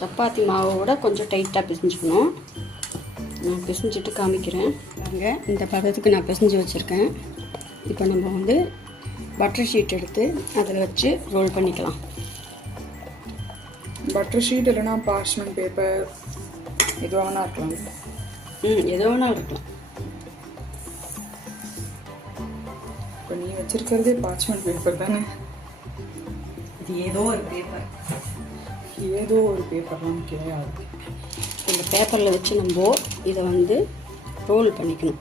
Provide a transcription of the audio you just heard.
சப்பாத்தி மாவோட கொஞ்சம் டைட்டாக பிசைஞ்சுக்கணும். நான் பிசைஞ்சிட்டு காமிக்கிறேன். பாருங்க, இந்த பதத்துக்கு நான் பிசைஞ்சு வச்சுருக்கேன். இப்போ நம்ம வந்து பட்டர் ஷீட் எடுத்து அதில் வச்சு ரோல் பண்ணிக்கலாம். பட்டர் ஷீட் இல்லைன்னா பார்ச்மெண்ட் பேப்பர் எது வேணா இருக்கலாம். எது வேணாலும் இருக்கலாம். இப்போ நீ வச்சுருக்கிறதே பார்ச்மெண்ட் பேப்பர் தானே? இது ஏதோ ஒரு பேப்பர், ஏதோ ஒரு பேப்பர்லாம் கிடையாது. இந்த பேப்பரில் வச்சு நம்ம இதை வந்து ரோல் பண்ணிக்கணும்.